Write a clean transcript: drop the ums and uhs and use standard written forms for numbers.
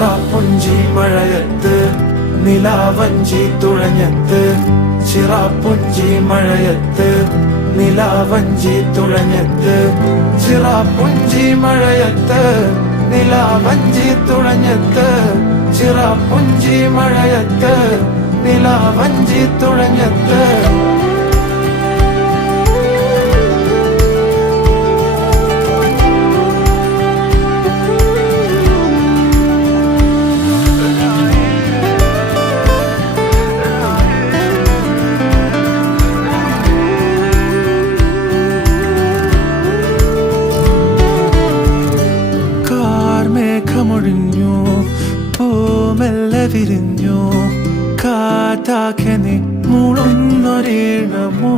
ചിറാപ്പുഞ്ചി മഴയത്ത് നിലാവഞ്ചി തുഴഞ്ഞത്ത് ചിറാപ്പുഞ്ചി മഴയത്ത് നിലാവഞ്ചി തുഴഞ്ഞത്ത് ചിറാപ്പുഞ്ചി മഴയത്ത് നിലാവഞ്ചി തുഴഞ്ഞത്ത് ചിറാപ്പുഞ്ചി മഴയത്ത് നിലാവഞ്ചി തുഴഞ്ഞത്ത് മേഘമൊഴിഞ്ഞു പൂമെല്ലെ വിരിഞ്ഞു കാറ്റാകെ നീ മൂളുന്നൊരീണമോ